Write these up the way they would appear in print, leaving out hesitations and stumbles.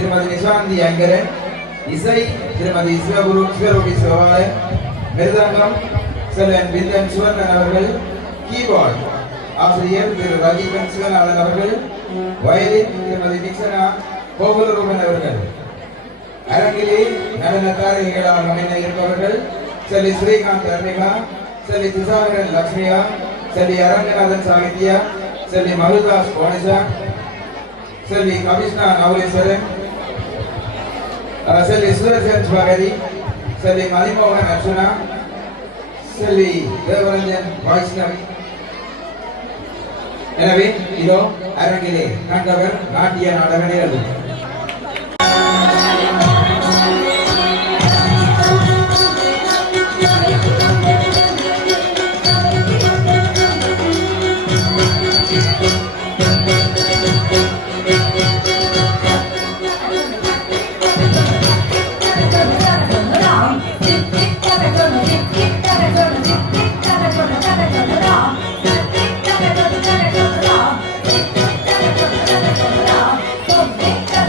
திருமதி நிஷாந்தி அங்கரன், இசை திருமதி சிவரூபி சிவாய, மிருதங்கம் செல்வன் விந்தன் சுவர்ணன் அவர்கள், கீபோர்ட் ஆசிரியர் திரு ரஜீவன் சிவநாதன் அவர்கள், வயலின் திருமதி நிக்சனா கோகுலரூபன் அவர்கள். அரங்கிலே நடன தாரகைகளாக அமைய இருப்பவர்கள் செல்வி ஸ்ரீகாந்த் அர்ணிகா, செல்வி திசாகரன் லக்ஷ்மியா, செல்வி அரங்கநாதன் சாகித்யா, செல்வி மருதாஸ் கோனிஷா, செல்வி கமிஷ்னா நவலேஸ்வரன், செல்வி சுதர்சன் ஸ்வகரி, செல்வி மதிமோகன் அர்ச்சுனா, செல்வி தேவரஞ்சன் வைஷ்ணவி. எனவே இதோ அரங்கிலே கண்டவர் நாட்டிய நாடக நிகழ்வு. Come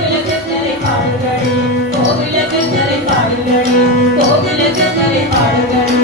கோவிலகத்தரை பாடுங்களே கோவிலகத்தரை பாடுங்களே கோவிலகத்தரை பாடுங்களே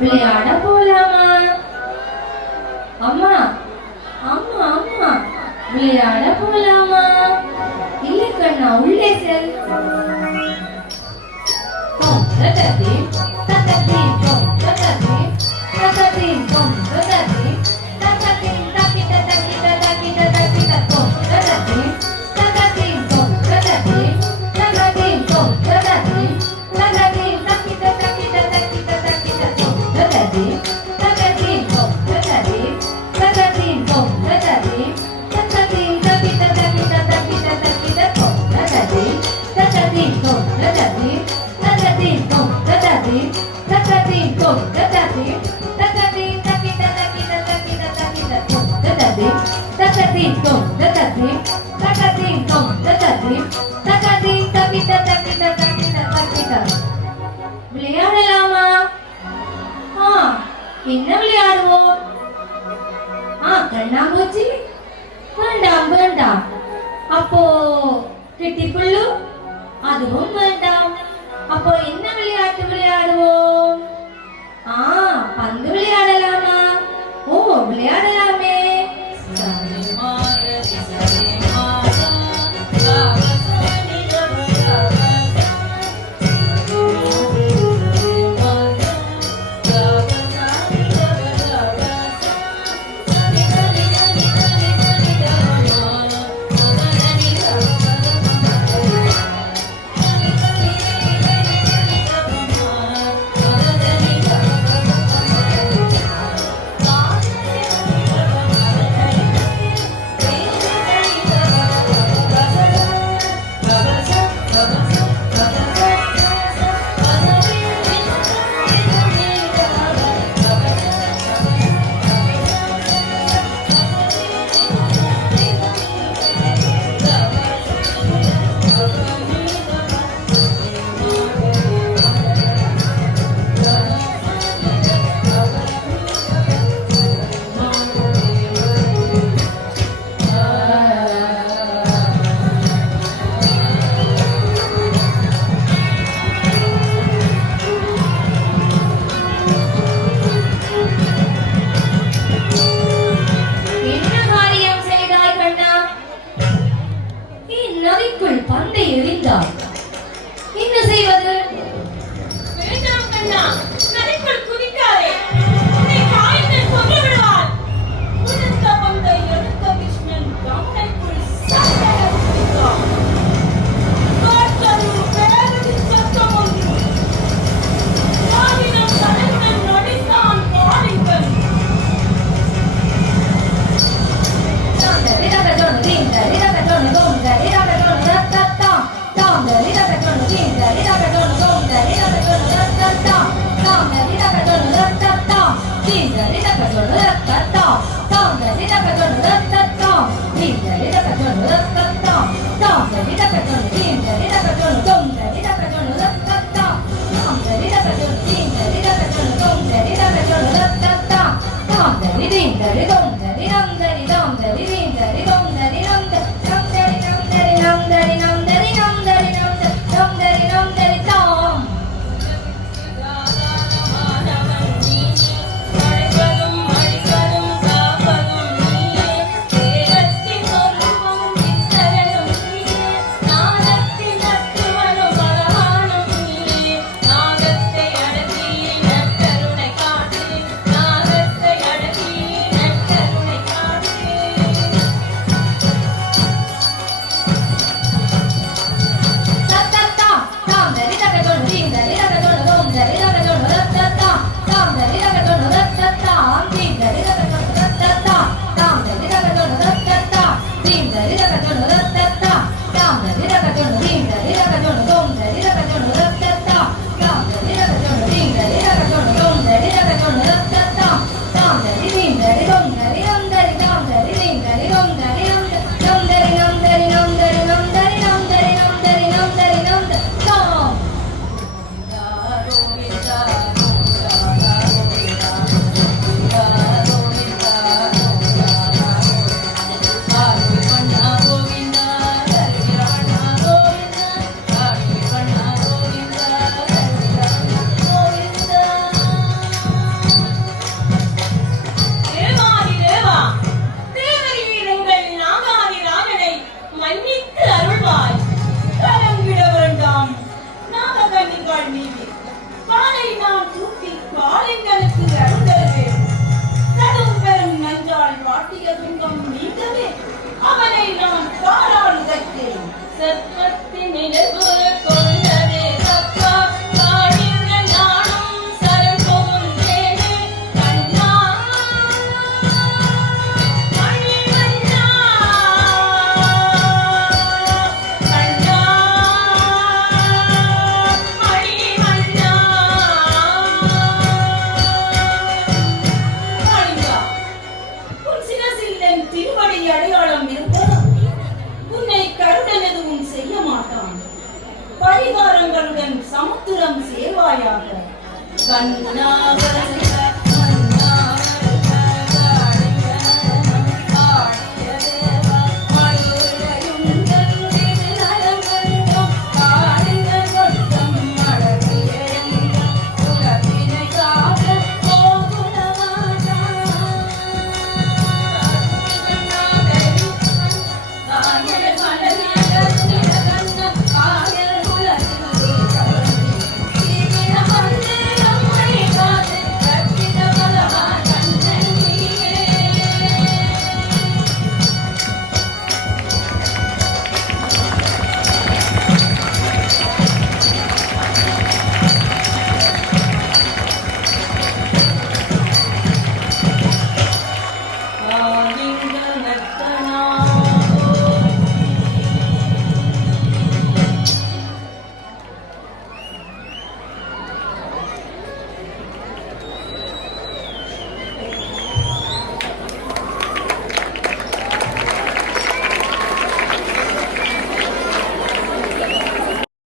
விளையாட போலாமா? அம்மா அம்மா அம்மா விளையாட போலாமா? இல்லை கண்ணா, உள்ளே செல். தொம் தததி தததி தொம் தததி தததி தொம் தததி தததி தகிட தகிட தகிட தகிட தொம் தததி தததி தொம் தததி தததி தொம் தததி தததி தகிட தகிட தகிட தகிட தொம் தததி தததி தொம் தததி தததி தொம் தததி தததி தகிட தகிட தகிட தகிட தொம் தததி தததி தொம் தததி தததி தொம் தததி தததி தொம் தததி தததி தகிட தகிட தகிட தகிட தொம் தததி தததி தொம் தததி தததி தொம் தததி தததி தகிட தகிட தகிட தகிட. விளையாடலாமா? என்ன விளையாடுவோம்? கண்ணாமூச்சி வேண்டாம் வேண்டாம். அப்போ கிட்டிப்புள்ளு அதுவும் வேண்டாம். அப்போ என்ன விளையாட்டு விளையாடுவோம்? பந்து விளையாடலாமா? ஓ, விளையாடலாமே. தருவாய் நீதி. காலை நான் தூக்கி காலைங்களுக்கு அருள் தருவேன். கடும் பெரும் நஞ்சால் வாட்டிய துன்பம் நீங்கவே அவனை நான் காலால் உதைத்தேன். சர்ப்பத்தின் நினைவு கொண்டதே தப்பா காணிந்த நானும் சரண் புகுந்தேனே கண்ணா மணி மன்னா கண்ணா மணி மன்னா காளிங்கா, உன் சிரசில் என் திருவடி அடையாளம் இருக்க உன்னை கருடன் எதுவும் செய்ய மாட்டான். பரிகாரங்களுடன் சமுத்திரம் சேர்வாயாக. கண்ணாவர